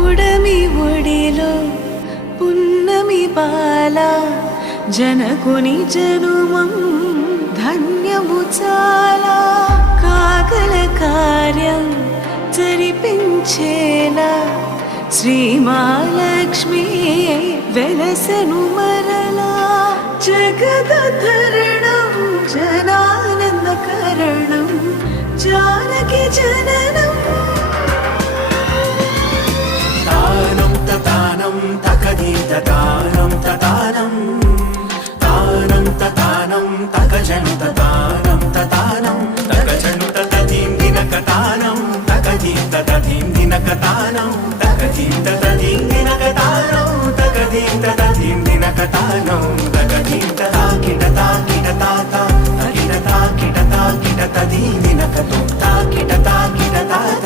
పుడమి ఒడిలో పున్నమి బాల జనకుని జనుమం ధన్యము చాలా కాగల కార్యం జరిపించేలా శ్రీ మహాలక్ష్మి వెలసెను మరలా జగదధరణం జనానందకరణం జానకి జననం తానం తతానం తకదీత తానం తతానం తానం తతానం తకజను తతానం తతానం తకజను తతీం దినకతానం తకదీం తతీం దినకతానం తకదీం తతీం దినకతానం తకదీం తతీం దినకతానం తకదీం తతాకిట తాకిట తాత తకిట తాకిట తాకిట తదీ దినకతో తాకిట తాకిట తాత